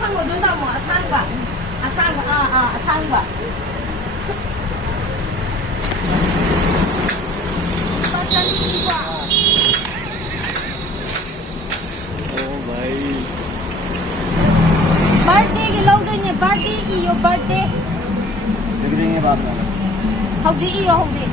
ꯐꯪꯉꯣꯏꯗ꯭ꯔꯣ ꯇꯥꯃꯣ ꯑꯁꯥꯡꯕ ꯑꯁꯥꯡꯕ ꯂꯨꯄꯥ 200ꯅꯤꯀꯣ Oh भाई बर्थडे की लौदोइने बर्थडे इयो बर्थडे देखेंगे बाद में हौजी इयो हौजी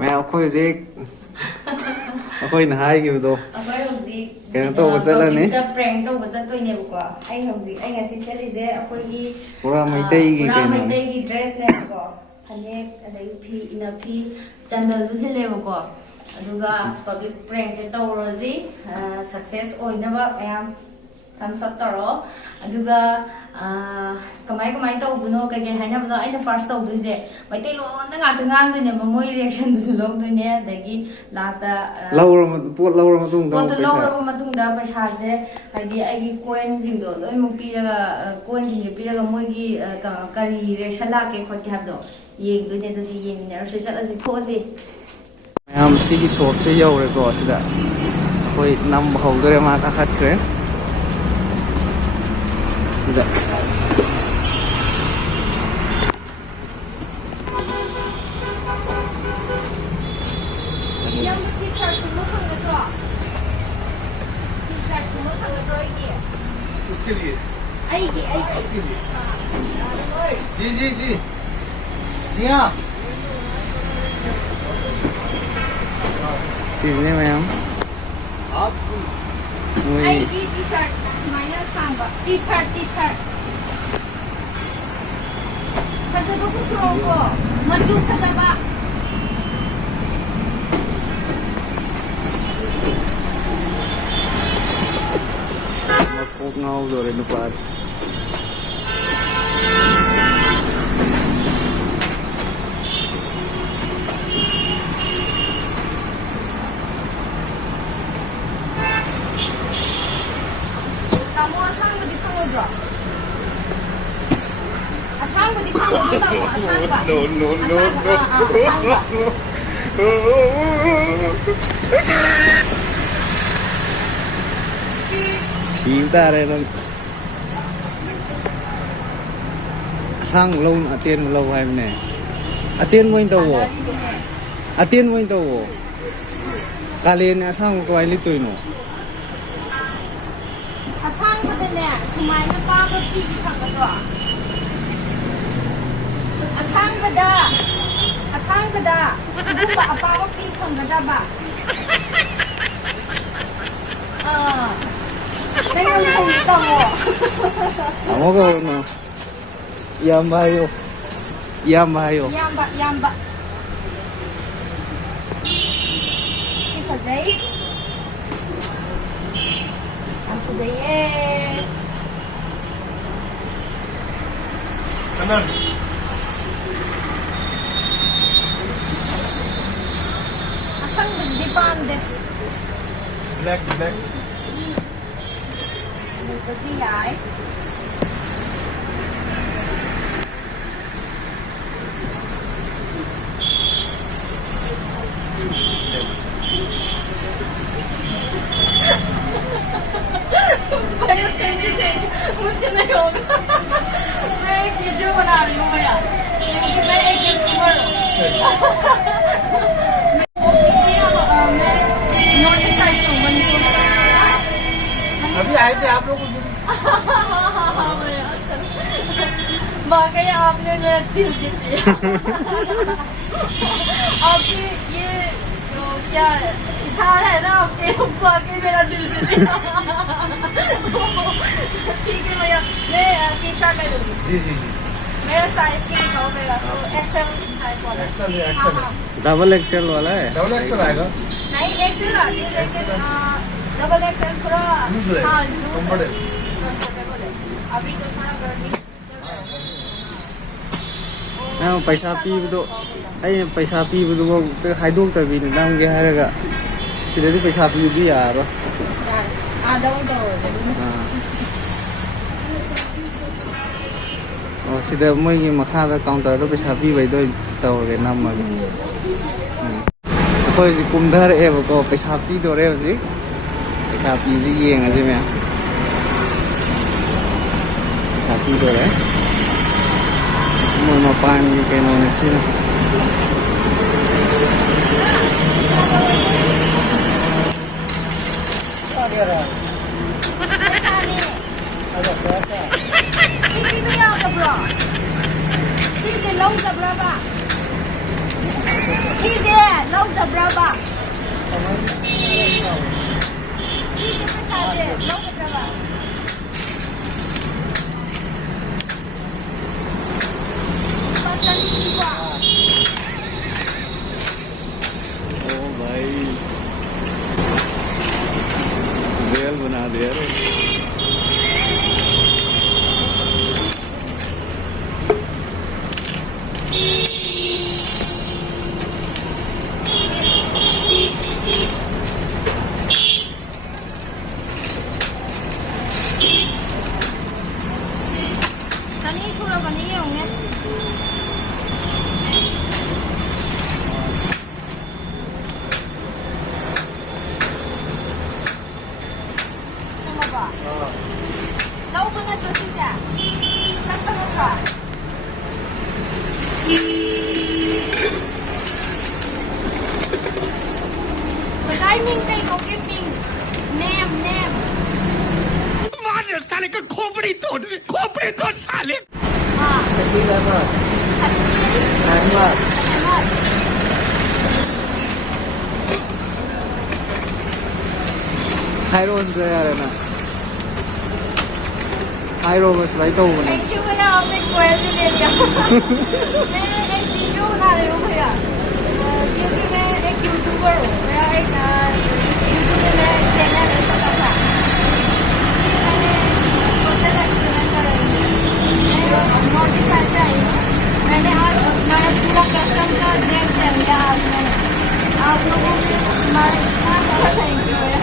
मैं अखोई जे अखोई नहाई की बदो कहीं तो बचला नहीं द प्रैंक तो बचत तो इन्हें बुका आई हम जी आई ऐसी चली जे अखोई की पूरा मैतेई की ड्रेस ने बुका हने अदई फी इना फी चंदल तो थे ले बुका अदुगा पब्लिक प्रैंक से तो रोजी सक्सेस ओइनबा ma'am thumbs up taro aduga kamai to buno kai kai haina buno aina first to du je mai te lo na nga ta ngang du ne moi reaction du log du ne dagi last da laura ma tung da paisa je ai ai gi coin jing do loi mu pi raga coin jing pi raga moi gi kari reaction la ke khot ki hab do yeng du ne du di yeng ne se chat asi tho ji ma'am सी की shop से जाओ रे को सिदा कोई नाम बहुदरे मा का खत करे सिदा yang t-shirt dulu khangdro t-shirt dulu khangdro ini उसके लिए ai gi जी हाँ चीज नहीं मैम आप ai gi t-shirt semuanya sama t-shirt fazaba ku progo maju fazaba Makok ngau rồi đấy nụp lại Kamu asangba di pangudro. Asangba di pangudro kamu asangba. No. Asangba. xíu ta đây luôn sang lâu tiền lâu hay này tiền mua tàu tiền mua tàu cả lên sang cái này tuổi nó Asangba dene sumainya papa pi di pangudro. Asangba da. Bumba apa pi pangudro ba. Dengan kamu. Kamu kau no, yamba. Yamba. Siapa zai? Aku zai. Colour Asangba di pande. Black Kasi ay. मुझे नहीं होगा मैं एक video बना रही हूँ भैया लेकिन मैं एक यूट्यूबर हूँ मैं नॉर्थ ईस्ट साइड से हूँ मणिपुर से अभी आए थे आप लोग हाँ भैया अच्छा वाकई आपने मेरा दिल जीत लिया आपकी ये तो क्या इशारा है ना आपके वाकई मेरा दिल जीत लिया ठीक है भैया मैं टी शर्ट ले लूँगी जी मेरा साइज की दिखाओ मेरा तो एक्सेल साइज वाला एक्सेल डबल एक्सेल वाला है डबल एक्सेल आएगा नहीं एक्सेल आती है लेकिन डबल एक्सेल थोड़ा लूज है हाँ कंफर्टेबल है अभी तो थोड़ा गर्मी मैं पैसा पीबदो अई पैसा पीबदो हाइदोक्तबीने नंगे हायरगा सिददी पैसा पीबदी यारो यार आधा घंटा हो जाए सिदा मोइगी मखादा काउंटर दो पैसा पीबाय दो तौरे नमगे अखोय जि कुमधर एबको पैसा पी दोरे हजि पैसा पी जि येंगजे मे पैसा पी दोरे मोय मपान gi keno ne sina बना दिया रे साले का खोपड़ी तोड़ साले हाई रोज गया रे ना हाई रोज भाई तो बना थैंक यू भैया आपने कोयल भी ले लिया मैं एक वीडियो बना रही हूँ भैया क्योंकि मैं एक यूट्यूबर हूँ मेरा एक यूट्यूब में मेरा चैनल है छोटा सा मैंने सोशल एक्सपेरिमेंट कर रही हूँ मैं नॉर्थ ईस्ट साइड से आई हूँ मैंने आज हमारा पूरा कस्टम का ड्रेस ले लिया आज मैंने आप लोगों ने हमारे थैंक यू भैया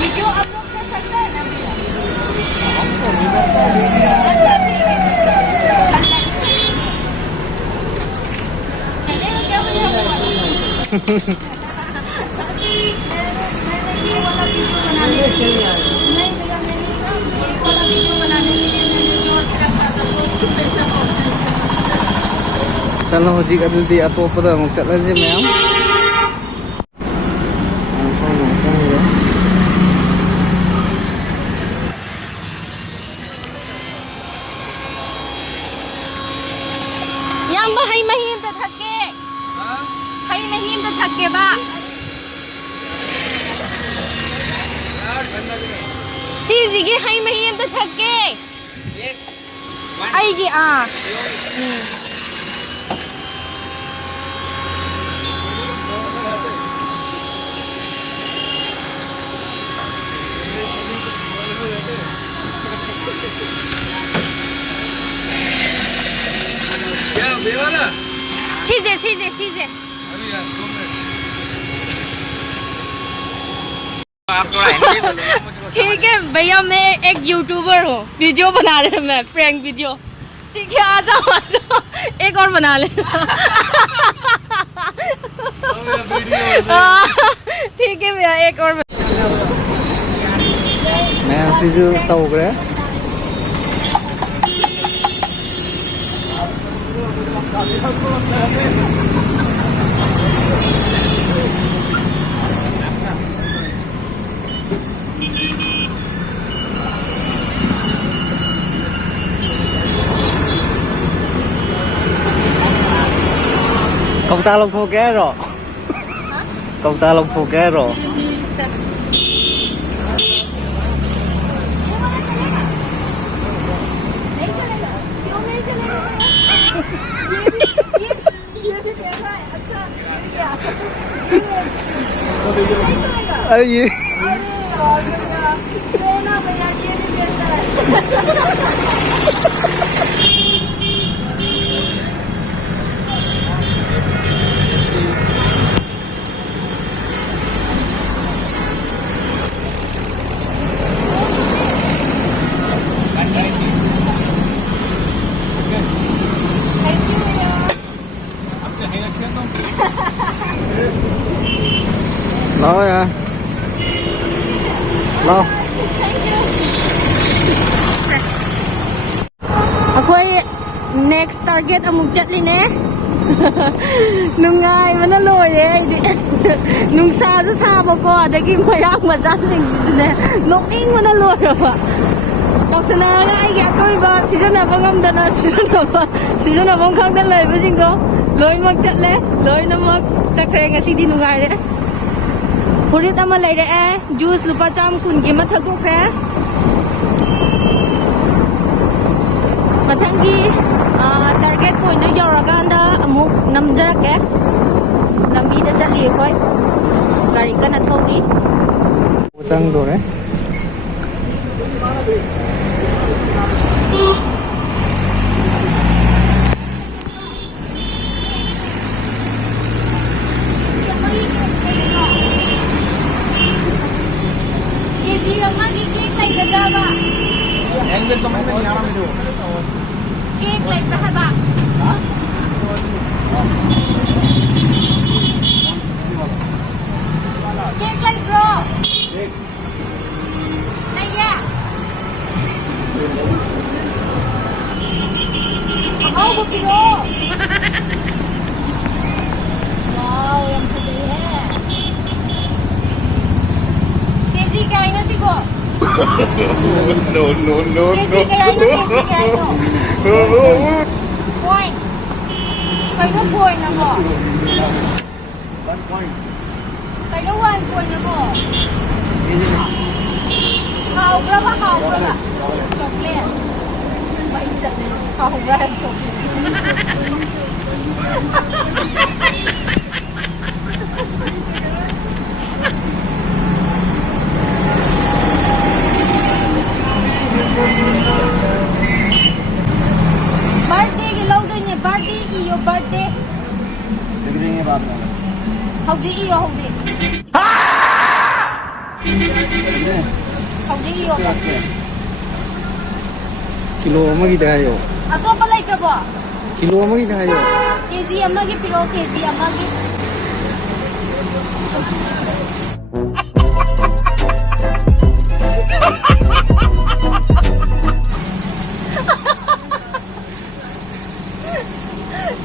वीडियो अपलोड कर सकते हैं ना भैया अच्छा ठीक है चलेगा क्या भैया मैंने ये वाला वीडियो बनाने के लिए नहीं भैया मैंने ये वाला वीडियो बनाने के लिए मैंने जोड़ के रखा था तो पैसा चलो हो जी अदुदी अतोपदा अमुक चलजे ma'am Yang ba hay mahim ta thakke hay mahim ta thakke ba si zige hay mahim ta thakke ai gi सीजे ठीक है भैया मैं एक यूट्यूबर हूँ वीडियो बना रहे हैं मैं प्रैंक वीडियो ठीक है आ जाओ एक और बना ले ठीक है भैया एक और मैं सीजू तौकरे Cậu ta lông thua ké rồi. Cậu ta lông thua ké rồi. अरे ये Mau. Ako'y next target amuk chatline. Nungai mana loye di. Nung sa ko adagi mayang majasing ne. Noking mana loye ba. Taksana nga ay ako'y ba season na bangam dana season na bang khang dan lai ba sing ko. Loy mag chatle, loy na mag chakre ngasidi nungai de. Furit ama lai de juice lupa cham kun gi mathak do khre. Mathanggi target point na yoraganda amuk namjarake lambi da chali khoi gari kana thori Chang do re. English समझ में नहीं आ रहा मुझे Cake like Mahaba. Cake like bro. Này ya. Oh, một kilo. Wow, em thật đấy he. Cái gì cái nó xí cô? no Cái gì cái anh nó? Point. Cái nó point nào bỏ? Cái nó one point nào bỏ? Hào ra ba. Chocolate. Vậy chật này. Hào ra chocolate. Birthday cái lâu rồi nhỉ, birthday iyo birthday. देखेंगे बात में Howdy iyo howdy. Howdy iyo. Kilo amagi da hayo. Atopa lai trabo. Kilo amagi da hayo. KG amagi piro KG amagi.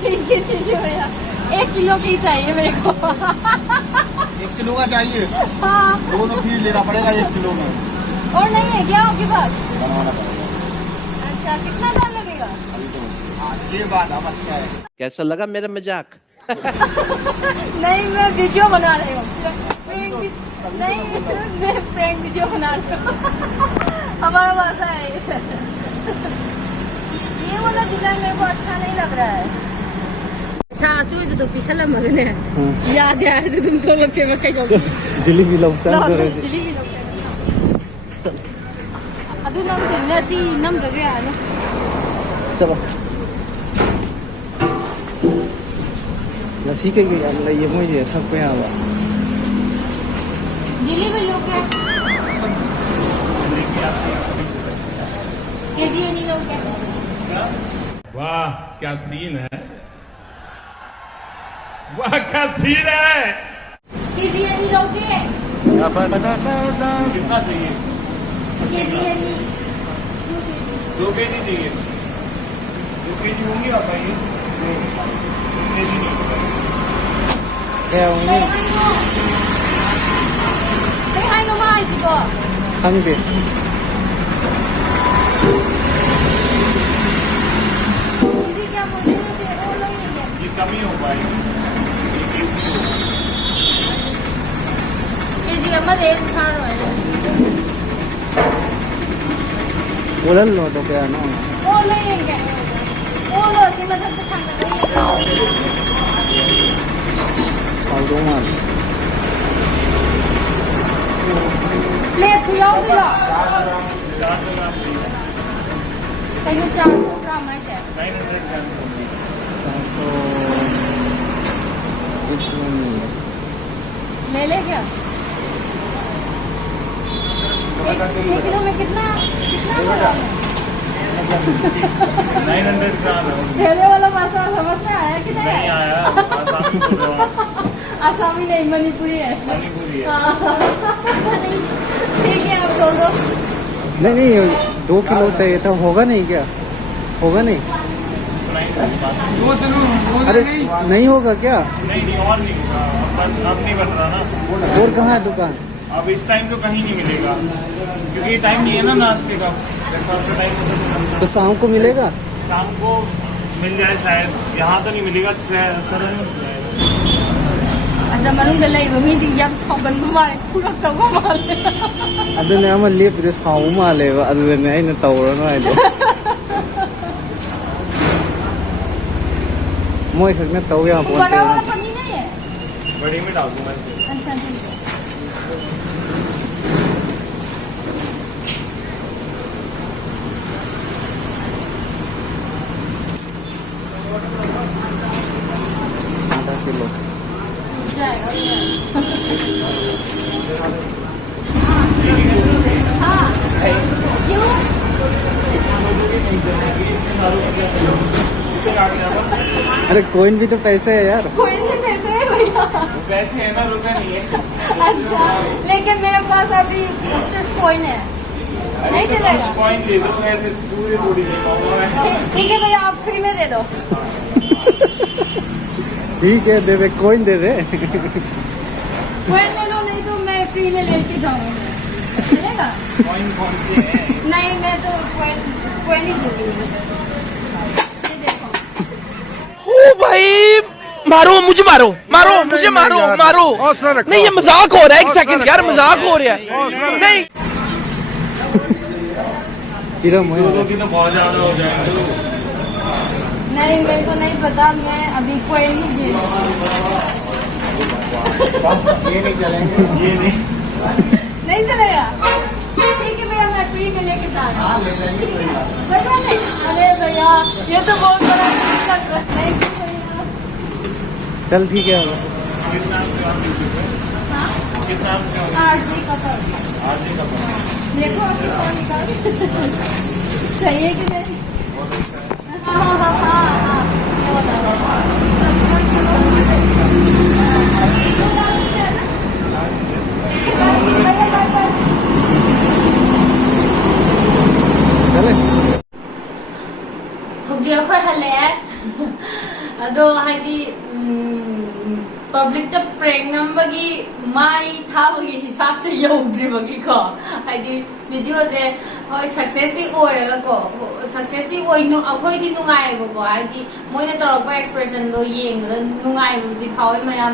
ठीक है भैया 1 kilo की चाहिए मेरे को 1 किलो का चाहिए हाँ दोनों फिर लेना पड़ेगा 1 किलो में और नहीं है क्या आपके पास बनवाना पड़ेगा अच्छा कितना दाम लगेगा ये बात अब अच्छा है कैसा लगा मेरा मजाक नहीं मैं वीडियो बना रही हूँ नहीं मैं प्रैंक वीडियो बना रही हूँ हमारा भाषा है ये वाला डिजाइन मेरे को अच्छा नहीं लग रहा है साचू तो पिछला मगने याद है तो तुम तो लोग से मैं कहीं Jalebi long sang do re. Jalebi लोग अदु नम नसी नम दगे आने Chaba. Nasi kai am lai ye moi je thak pa ya ba. Jalebi लोग क्या केजी नहीं लोग क्या वाह क्या सीन है वाह क्या सीन है केजी नहीं लोग क्या कितना चाहिए केजी नहीं 2 केजी चाहिए 2 केजी होंगी आप आइए 2 केजी नहीं Kaya Tay ni hai no. Tay hai no mai si ko. khang de. Hindi kya pwede na si Olo yun yan. ये कम ही हो पाएगी Kasi ama de karo ay. Ulan lo to kaya no. Olo yun kya. Olo si Mathak sa kanga na yun. Pau dong an. Plate chuyaw nila. Tayo 400 gram ay siya. 900 gram So which one? ले ले क्या? 1 kilo में कितना बोला? 900 ग्राम है ठेले वाला भाषा समझ में आया कि नहीं? नहीं आया आसामी बोल रहा हूँ आसामी नहीं मणिपुरी है। मणिपुरी है ठीक है आपको किलो दो। नहीं 2 किलो चाहिए था, होगा नहीं क्या? होगा नहीं? अरे नहीं होगा क्या? नहीं और नहीं होगा, अब नहीं बन रहा ना। और कहाँ है दुकान? अब इस टाइम तो कहीं नहीं मिलेगा, क्योंकि ये टाइम नहीं है ना नाश्ते का, ब्रेकफास्ट का टाइम। तो शाम को मिलेगा? शाम को मिल जाए शायद, यहाँ तो नहीं मिलेगा, सर में मिल जाएगा। अच्छा मनुंग ले लो मीजिंग जब साबन मारे पूरा कब मारे। अदुने अमा लेप दे साउ माले बा अदुने आइना तौरनो आइदो मोय खकने तौ या पोन बड़ा वाला पनीर नहीं है? बड़ी में डाल दूंगा इसे। अच्छा ठीक है। आधा किलो जाएगा हाँ क्यों? अरे कोइन भी तो पैसे है यार। कोई नहीं पैसे है भैया। पैसे है ना, रुपए नहीं है। अच्छा लेकिन मेरे पास अभी सिर्फ कॉइन है, नहीं चलेगा? कॉइन दे दो, ऐसे पूरे बॉडी नहीं पाऊंगा मैं। ठीक है भैया आप फ्री में दे दो। ठीक है दे दे, कोइन दे दे। कॉइन ले लो, नहीं तो मैं फ्री में लेके जाऊंगा, चलेगा? कॉइन कौन सी है? नहीं मैं तो कॉइन ही दूंगी। ये देखो ओ भाई, मारो मुझे, मारो मुझे, मारो नहीं, ये मजाक हो रहा है। 1 सेकंड यार, मजाक हो रहा है। नहीं किरा मोय दो की तो बहुत ज्यादा हो जाएगा। नहीं मेरे को नहीं पता, मैं अभी कॉइन ही दे रही ये नहीं चलेंगे। ये नहीं, नहीं चलेगा? ठीक है भैया मैं फ्री में लेके जा रहा हूँ। कोई बात नहीं। अरे भैया ये तो बहुत बड़ा लग रहा है। Thank you भैया। चल ठीक है। किस नाम से आप लिखते हैं? हाँ किस नाम से आप? RG couple. आरजे का पता। देखो आपकी फोन निकाल। सही है कि नहीं? हाँ ये वाला सब्सक्राइब करो। ये जो डाल सकते हैं ना? बाय। चले हौजी अखोय हल्ले अदो हाइदी पब्लिक द प्रेंग नंबगी माई थाबगी हिसाब से यौद्रिबगी को हाइदी वीडियो से होय सक्सेस दी ओइरगा को सक्सेस दी ओइनु अखोय दी नुंगाइबो को हाइदी मोइना तोरपा एक्सप्रेशन दो येंगदा नुंगाइबो दी फावै मयाम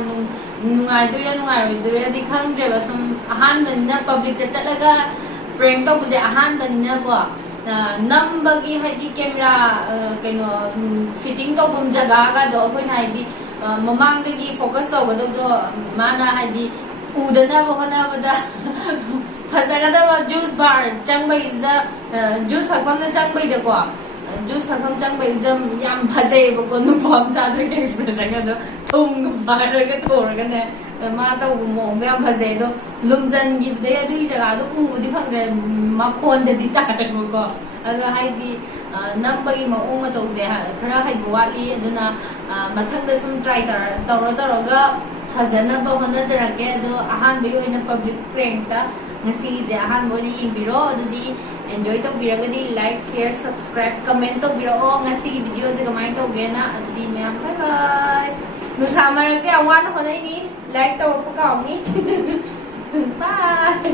नुंगाइदुरा दी खंगद्रेबा सुम अहानबनिना पब्लिक द चलगा प्रेंग तौबजे अहानबनिना को नंबगी हाइदी कैमरा कइनो फिटिंग तौबम जगह दो अखोइना हाइदी ममांगदगी फोकस तौगदो माना हाइदी उदनबा होनबदा फजगदबा जूस बार चंगबैदा जूस थकफमदा चंगबैदको जूस थकफम चंगबैदा याम फजेबको नुफम सादो एक्सप्रेशन गदो थुंग बारगा थोरगने मा तौबो मोंग याम फजेदो लुमजनगिबदे अदुई जगहदो उबदि फंगरे मखोनददि तारेबको अदो हाइदी नंबगी मओंग मतौजे खरा हाइबो वाली अदुना मथंगदा सुम ट्राई तौरगा फजनबा होनजरके अदो अहानबी ओइना public प्रेंकता ngasi ahanbo ni yingbiro adudi enjoy tawbiragadi like share subscribe comment tawbiro ngasi video je kamai tawgena adudi ma'am bye bye nusa marake awan honai ni like tawpa ka ni bye